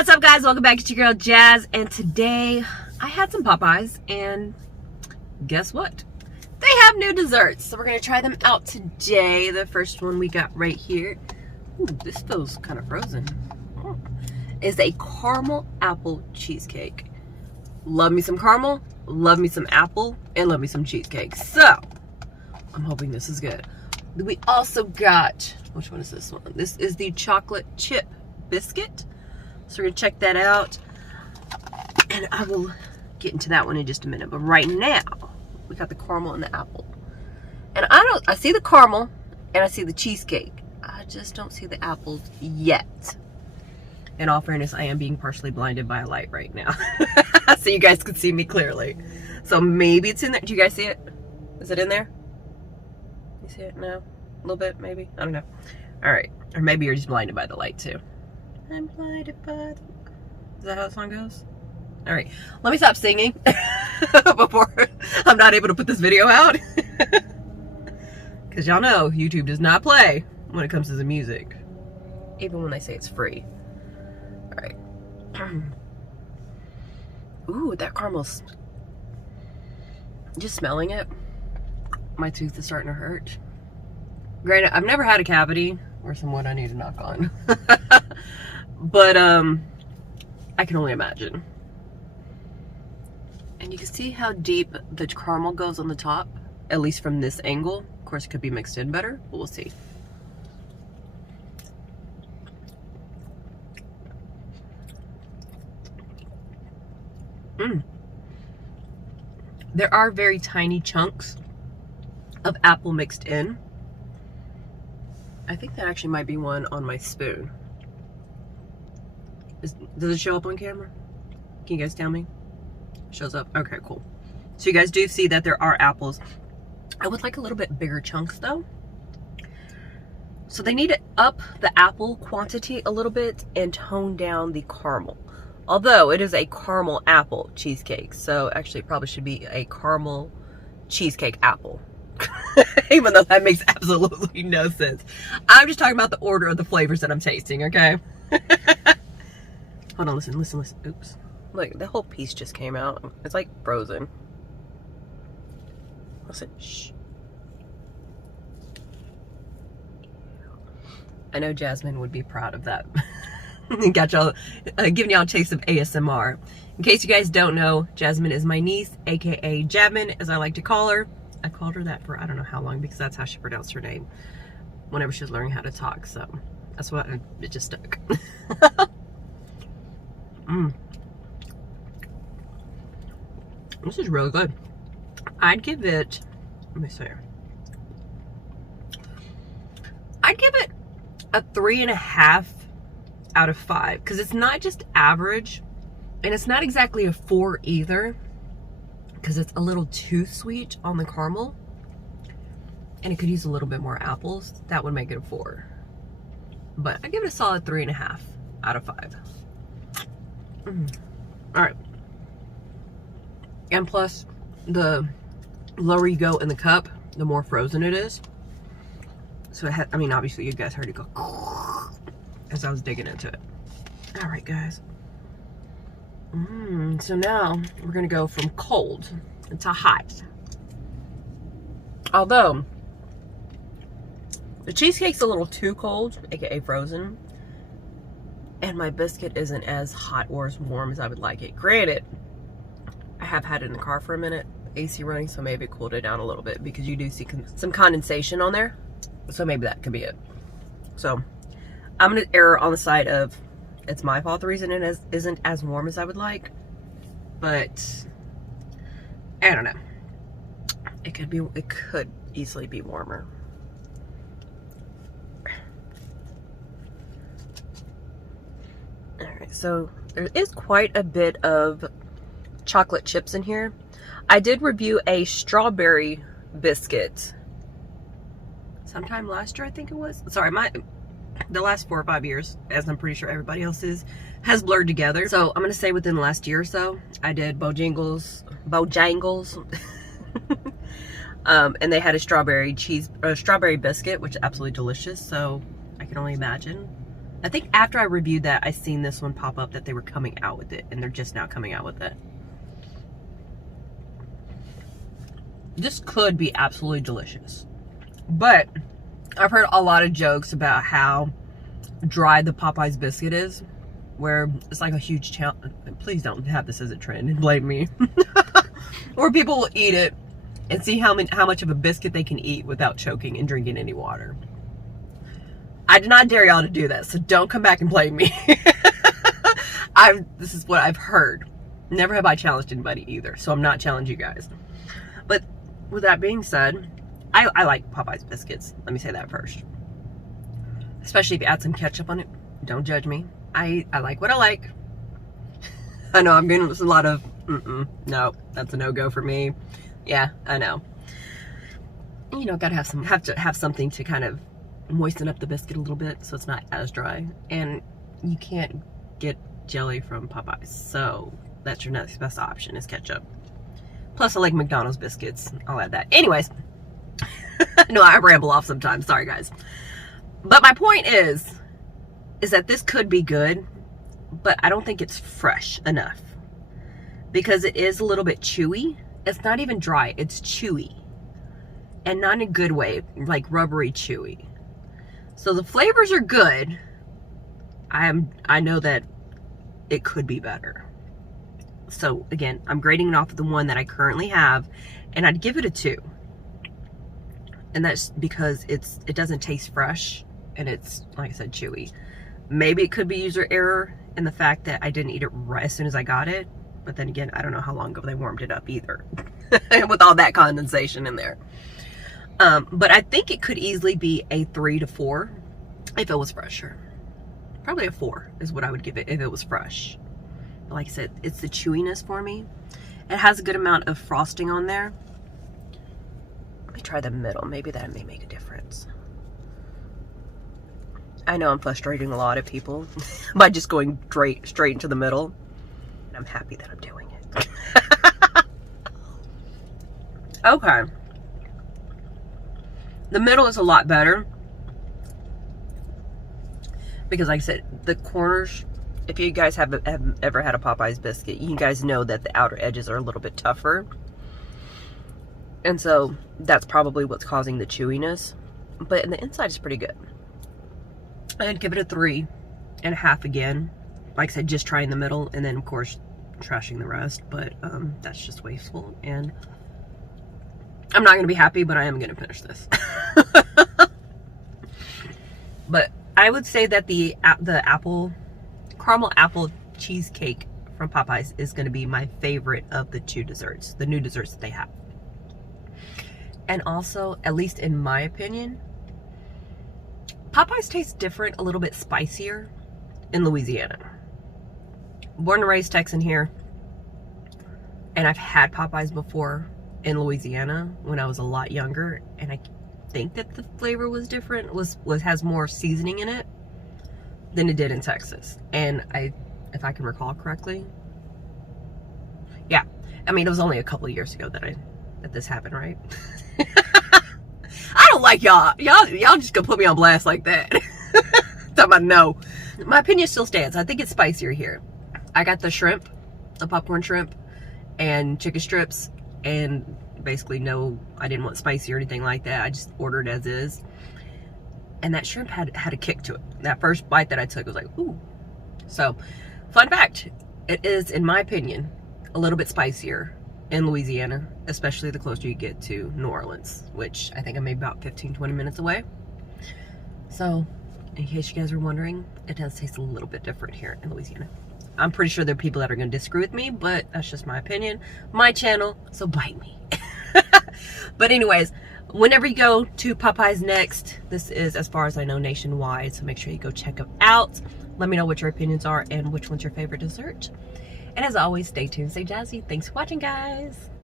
What's up, guys? Welcome back to your girl Jazz, and today I had some Popeyes, and guess what? They have new desserts, so we're gonna try them out today. The first one we got right here, ooh, this feels kind of frozen, is a caramel apple cheesecake. Love me some caramel, love me some apple, and love me some cheesecake. So I'm hoping this is good. We also got, which one is this one? This is the chocolate chip biscuit. So we're gonna check that out, and I will get into that one in just a minute. But right now, we got the caramel and the apple. And I see the caramel and I see the cheesecake. I just don't see the apples yet. In all fairness, I am being partially blinded by a light right now. So you guys can see me clearly. So maybe it's in there. Do you guys see it? Is it in there? You see it? No? A little bit, maybe? I don't know. All right. Or maybe you're just blinded by the light too. I'm blinded by the... Is that how the song goes? All right, let me stop singing before I'm not able to put this video out. Because y'all know YouTube does not play when it comes to the music, even when they say it's free. All right. Ooh, that caramel's... Just smelling it, my tooth is starting to hurt. Granted, I've never had a cavity or some wood I need to knock on. But I can only imagine. And you can see how deep the caramel goes on the top, at least from this angle. Of course, it could be mixed in better, but we'll see. There are very tiny chunks of apple mixed in. I think that actually might be one on my spoon. Does it show up on camera? Can you guys tell me? Shows up? Okay, cool. So you guys do see that there are apples. I would like a little bit bigger chunks though. So they need to up the apple quantity a little bit and tone down the caramel. Although it is a caramel apple cheesecake. So actually it probably should be a caramel cheesecake apple. Even though that makes absolutely no sense. I'm just talking about the order of the flavors that I'm tasting, okay? Hold on, listen. Oops. Look, the whole piece just came out. It's like frozen. Listen, shh. I know Jasmine would be proud of that. Got y'all, giving y'all a taste of ASMR. In case you guys don't know, Jasmine is my niece, aka Jasmine, as I like to call her. I called her that for I don't know how long because that's how she pronounced her name whenever she was learning how to talk. So that's what it just stuck. This is really good. I'd give it, let me see. I'd give it a 3.5 out of 5 because it's not just average, and it's not exactly a 4 either because it's a little too sweet on the caramel, and it could use a little bit more apples. That would make it a 4, but I give it a solid 3.5 out of 5. All right. And plus, the lower you go in the cup, the more frozen it is. So it I mean, obviously you guys heard it go as I was digging into it. All right, guys. So now we're gonna go from cold to hot. Although the cheesecake's a little too cold, aka frozen, and my biscuit isn't as hot or as warm as I would like it. Granted, I have had it in the car for a minute, AC running, so maybe it cooled it down a little bit because you do see some condensation on there. So maybe that could be it. So I'm gonna err on the side of it's my fault the reason it isn't as warm as I would like, but I don't know. It could easily be warmer. All right, so there is quite a bit of chocolate chips in here. I did review a strawberry biscuit sometime last year, I think it was. Sorry, the last 4 or 5 years, as I'm pretty sure everybody else's, has blurred together. So I'm gonna say within the last year or so, I did Bojangles, and they had a strawberry biscuit, which is absolutely delicious. So I can only imagine I think after I reviewed that, I seen this one pop up that they were coming out with it, and they're just now coming out with it. This could be absolutely delicious, but I've heard a lot of jokes about how dry the Popeyes biscuit is, where it's like a huge challenge. Please don't have this as a trend and blame me. Where people will eat it and see how much of a biscuit they can eat without choking and drinking any water. I did not dare y'all to do that, so don't come back and blame me. This is what I've heard. Never have I challenged anybody either, so I'm not challenging you guys. But with that being said, I like Popeyes biscuits. Let me say that first. Especially if you add some ketchup on it. Don't judge me. I like what I like. I know I'm getting a lot of, no, that's a no-go for me. Yeah, I know. You know, gotta have to have something to kind of moisten up the biscuit a little bit so it's not as dry. And you can't get jelly from Popeyes, so that's your next best option is ketchup. Plus, I like McDonald's biscuits. I'll add that. Anyways, no, I ramble off sometimes. Sorry, guys. But my point is that this could be good, but I don't think it's fresh enough because it is a little bit chewy. It's not even dry. It's chewy, and not in a good way, like rubbery chewy. So the flavors are good. I know that it could be better. So again, I'm grading it off of the one that I currently have, and I'd give it a 2. And that's because it doesn't taste fresh, and it's, like I said, chewy. Maybe it could be user error in the fact that I didn't eat it right as soon as I got it. But then again, I don't know how long ago they warmed it up either. With all that condensation in there. But I think it could easily be a 3 to 4 if it was fresher. Probably a 4 is what I would give it if it was fresh. But like I said, it's the chewiness for me. It has a good amount of frosting on there. Let me try the middle. Maybe that may make a difference. I know I'm frustrating a lot of people by just going straight into the middle. And I'm happy that I'm doing it. Okay. The middle is a lot better. Because like I said, the corners, if you guys have ever had a Popeyes biscuit, you guys know that the outer edges are a little bit tougher. And so that's probably what's causing the chewiness. But the inside is pretty good. I'd give it a 3.5 again. Like I said, just trying the middle, and then of course trashing the rest. But that's just wasteful, and I'm not gonna be happy, but I am gonna finish this. But I would say that the caramel apple cheesecake from Popeyes is gonna be my favorite of the 2 desserts, the new desserts that they have. And also, at least in my opinion, Popeyes tastes different, a little bit spicier in Louisiana. Born and raised Texan here, and I've had Popeyes before in Louisiana when I was a lot younger, and I think that the flavor was different, has more seasoning in it than it did in Texas. And if I can recall correctly, yeah, I mean, it was only a couple of years ago that this happened, right? I don't like y'all. Y'all just gonna put me on blast like that. Talking about no. My opinion still stands. I think it's spicier here. I got the shrimp, the popcorn shrimp, and chicken strips, and basically no, I didn't want spicy or anything like that. I just ordered as is. And that shrimp had a kick to it. That first bite that I took was like, ooh. So, fun fact, it is, in my opinion, a little bit spicier in Louisiana, especially the closer you get to New Orleans, which I think I'm maybe about 15-20 minutes away. So, in case you guys are wondering, it does taste a little bit different here in Louisiana. I'm pretty sure there are people that are going to disagree with me, but that's just my opinion, my channel, so bite me. But anyways, whenever you go to Popeyes next, this is, as far as I know, nationwide, so make sure you go check them out. Let me know what your opinions are and which one's your favorite dessert. And as always, stay tuned, stay jazzy. Thanks for watching, guys.